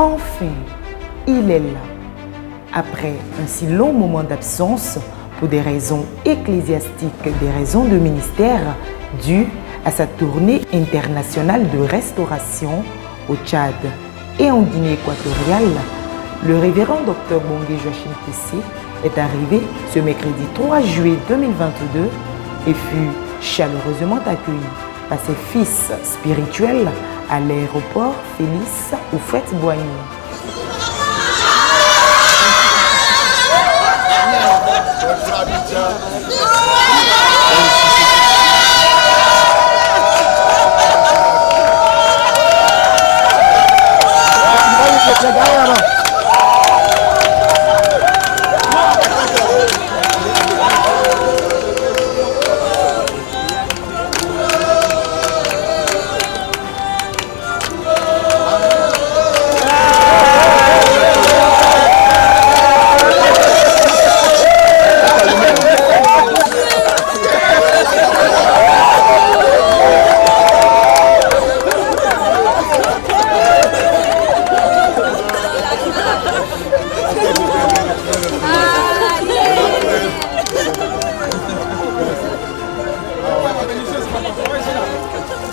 Enfin, il est là. Après un si long moment d'absence, pour des raisons ecclésiastiques, des raisons de ministère, dues à sa tournée internationale de restauration au Tchad et en Guinée équatoriale, le révérend Dr Bongé Joachim Kissé est arrivé ce mercredi 3 juillet 2022 et fut chaleureusement accueilli par ses fils spirituels à l'aéroport Félix Houphouët-Boigny.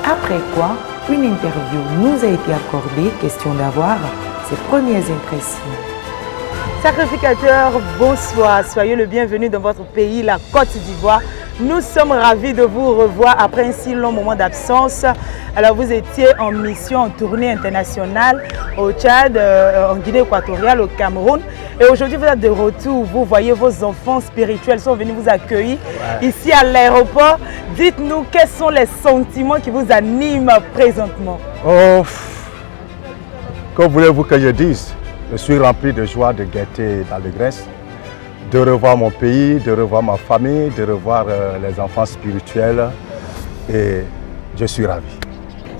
Après quoi, une interview nous a été accordée, question d'avoir ses premières impressions. Sacrificateurs, bonsoir, soyez le bienvenu dans votre pays, la Côte d'Ivoire. Nous sommes ravis de vous revoir après un si long moment d'absence. Alors vous étiez en mission, en tournée internationale au Tchad, en Guinée équatoriale, au Cameroun. Et aujourd'hui vous êtes de retour, vous voyez vos enfants spirituels sont venus vous accueillir ici à l'aéroport. Dites-nous quels sont les sentiments qui vous animent présentement. Oh, que voulez-vous que je dise? Je suis rempli de joie, de gaieté et d'allégresse, de revoir mon pays, de revoir ma famille, de revoir les enfants spirituels et je suis ravi.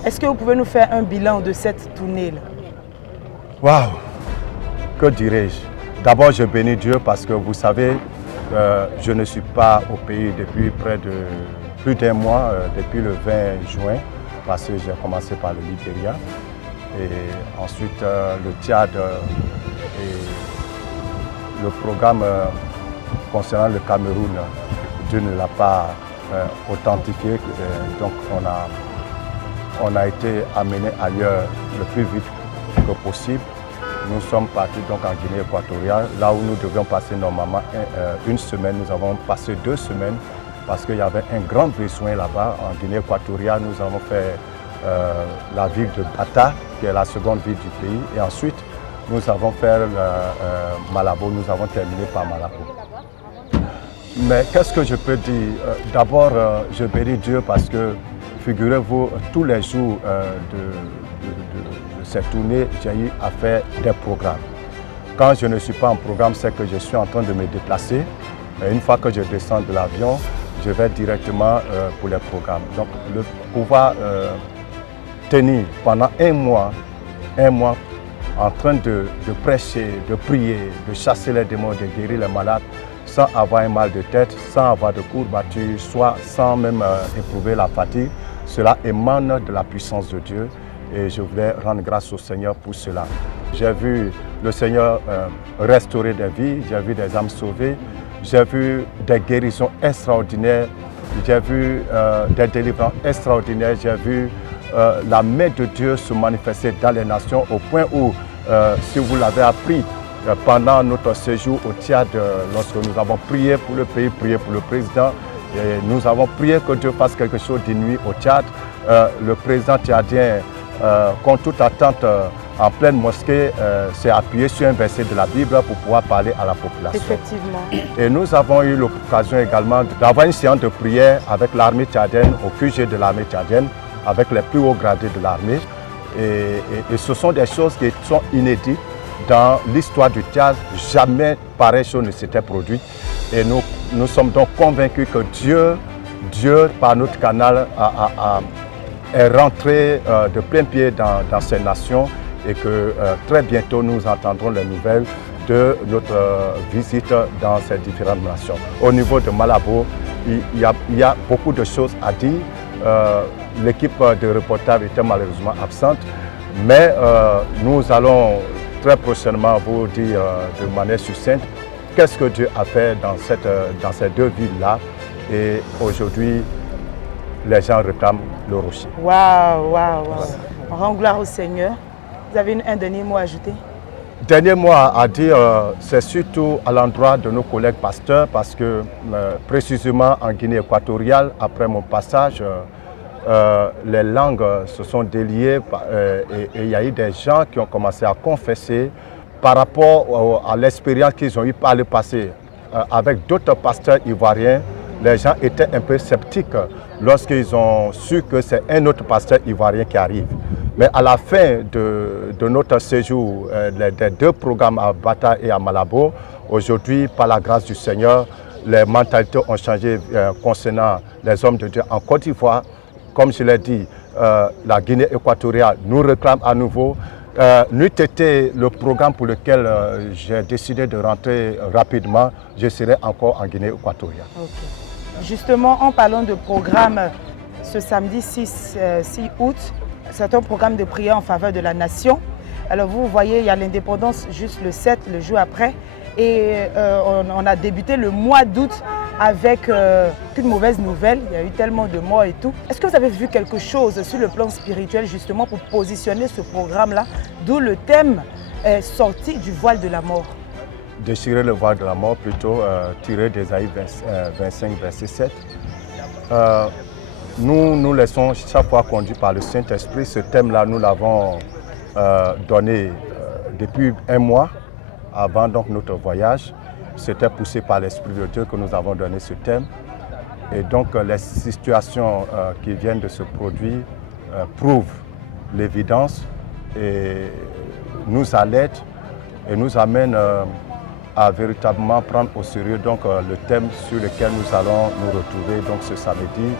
Est-ce que vous pouvez nous faire un bilan de cette tournée-là? Waouh! Que dirais-je? D'abord, je bénis Dieu parce que vous savez, je ne suis pas au pays depuis plus d'un mois, depuis le 20 juin, parce que j'ai commencé par le Libéria. Et ensuite, le Tchad et le programme concernant le Cameroun, Dieu ne l'a pas authentifié. Donc, on a été amené ailleurs le plus vite que possible. Nous sommes partis donc en Guinée équatoriale, là où nous devions passer normalement une semaine. Nous avons passé 2 semaines parce qu'il y avait un grand besoin là-bas. En Guinée équatoriale, nous avons fait la ville de Bata, qui est la seconde ville du pays. Et ensuite, nous avons fait Malabo, nous avons terminé par Malabo. Mais qu'est-ce que je peux dire? D'abord, je bénis Dieu parce que, figurez-vous, tous les jours de cette tournée, j'ai eu à faire des programmes. Quand je ne suis pas en programme, c'est que je suis en train de me déplacer. Et une fois que je descends de l'avion, je vais directement pour les programmes. Donc, le pouvoir tenir pendant un mois en train de prêcher, de prier, de chasser les démons, de guérir les malades, sans avoir un mal de tête, sans avoir de courbatures, soit sans même éprouver la fatigue. Cela émane de la puissance de Dieu et je voulais rendre grâce au Seigneur pour cela. J'ai vu le Seigneur restaurer des vies, j'ai vu des âmes sauvées, j'ai vu des guérisons extraordinaires, j'ai vu des délivrances extraordinaires, j'ai vu la main de Dieu se manifester dans les nations au point où, si vous l'avez appris pendant notre séjour au Tchad, lorsque nous avons prié pour le pays, prié pour le président, et nous avons prié que Dieu fasse quelque chose d'inouï au Tchad, le président tchadien, contre toute attente, en pleine mosquée, s'est appuyé sur un verset de la Bible pour pouvoir parler à la population. Effectivement. Et nous avons eu l'occasion également d'avoir une séance de prière avec l'armée tchadienne, au QG de l'armée tchadienne, avec les plus hauts gradés de l'armée. Et ce sont des choses qui sont inédites dans l'histoire du Tchad. Jamais pareille chose ne s'était produite. Et nous sommes donc convaincus que Dieu par notre canal, est rentré de plein pied dans ces nations et que très bientôt nous entendrons les nouvelles de notre visite dans ces différentes nations. Au niveau de Malabo, il y a beaucoup de choses à dire. L'équipe de reportage était malheureusement absente, mais nous allons très prochainement vous dire de manière succincte qu'est-ce que Dieu a fait dans ces deux villes-là. Et aujourd'hui, les gens réclament le rocher. Waouh, waouh, waouh. On rend gloire au Seigneur. Vous avez un dernier mot à ajouter? Dernier mot à dire, c'est surtout à l'endroit de nos collègues pasteurs parce que précisément en Guinée équatoriale, après mon passage, les langues se sont déliées et il y a eu des gens qui ont commencé à confesser par rapport à l'expérience qu'ils ont eue par le passé. Avec d'autres pasteurs ivoiriens, les gens étaient un peu sceptiques lorsqu'ils ont su que c'est un autre pasteur ivoirien qui arrive. Mais à la fin de notre séjour, des deux programmes à Bata et à Malabo, aujourd'hui, par la grâce du Seigneur, les mentalités ont changé concernant les hommes de Dieu en Côte d'Ivoire. Comme je l'ai dit, la Guinée équatoriale nous réclame à nouveau. N'eût été le programme pour lequel j'ai décidé de rentrer rapidement, je serai encore en Guinée équatoriale. Okay. Justement, en parlant de programme, ce samedi 6 août, c'est un programme de prière en faveur de la nation. Alors vous voyez, il y a l'indépendance juste le 7, le jour après. Et on a débuté le mois d'août avec une mauvaise nouvelle. Il y a eu tellement de morts et tout. Est-ce que vous avez vu quelque chose sur le plan spirituel justement pour positionner ce programme-là, d'où le thème est sorti du voile de la mort? Déchirer le voile de la mort, plutôt tiré d'Ésaïe 25, verset 7. Nous laissons chaque fois conduit par le Saint-Esprit. Ce thème-là, nous l'avons donné depuis un mois avant donc, notre voyage. C'était poussé par l'Esprit de Dieu que nous avons donné ce thème. Et donc les situations qui viennent de se produire prouvent l'évidence et nous alertent et nous amènent à véritablement prendre au sérieux donc, le thème sur lequel nous allons nous retrouver donc, ce samedi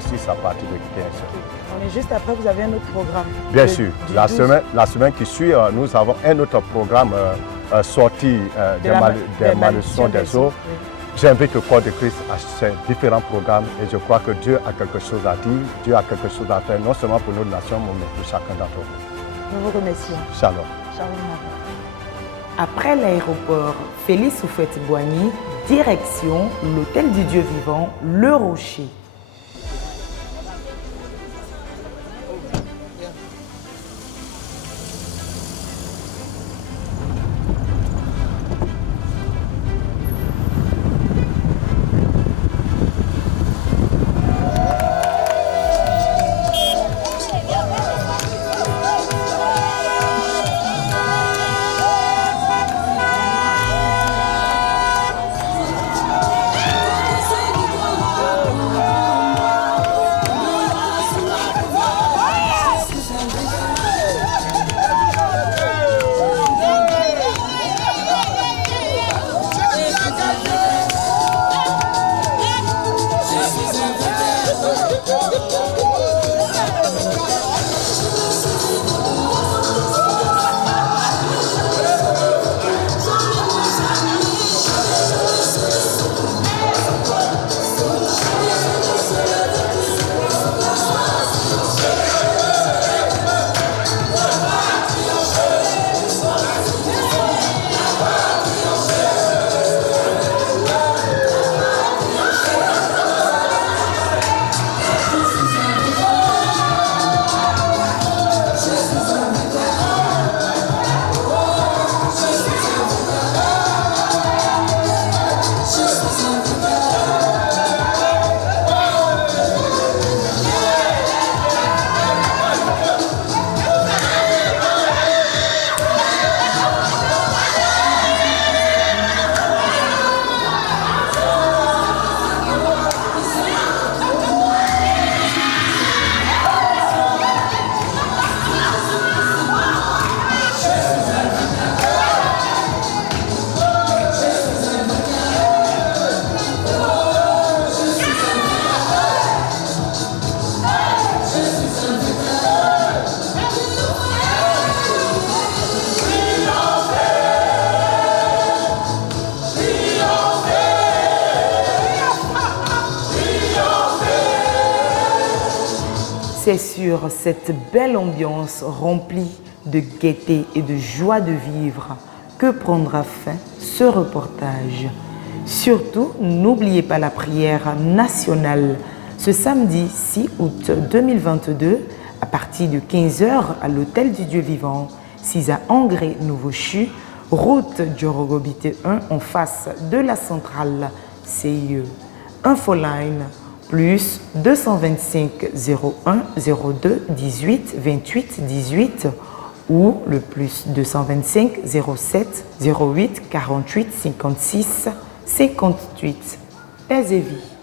6 à partir de 15h. On est juste après, vous avez un autre programme. Bien sûr. La semaine qui suit, nous avons un autre programme sorti des malédictions des eaux. Oui. J'invite le corps de Christ à ces différents programmes et je crois que Dieu a quelque chose à dire, Dieu a quelque chose à faire, non seulement pour notre nation, mais pour chacun d'entre nous. Nous vous remercions. Shalom. Shalom. Après l'aéroport Félix Houphouët-Boigny, direction l'hôtel du Dieu vivant, Le Rocher. c'est sur cette belle ambiance remplie de gaieté et de joie de vivre que prendra fin ce reportage. Surtout, n'oubliez pas la prière nationale ce samedi 6 août 2022 à partir de 15h à l'Hôtel du Dieu Vivant, 6 à Angré, Nouveau-Chu, route Djorogobité 1 en face de la centrale CIE. Infoline plus 225 01 02 18 28 18 ou le plus 225 07 08 48 56 58. Paix et vie.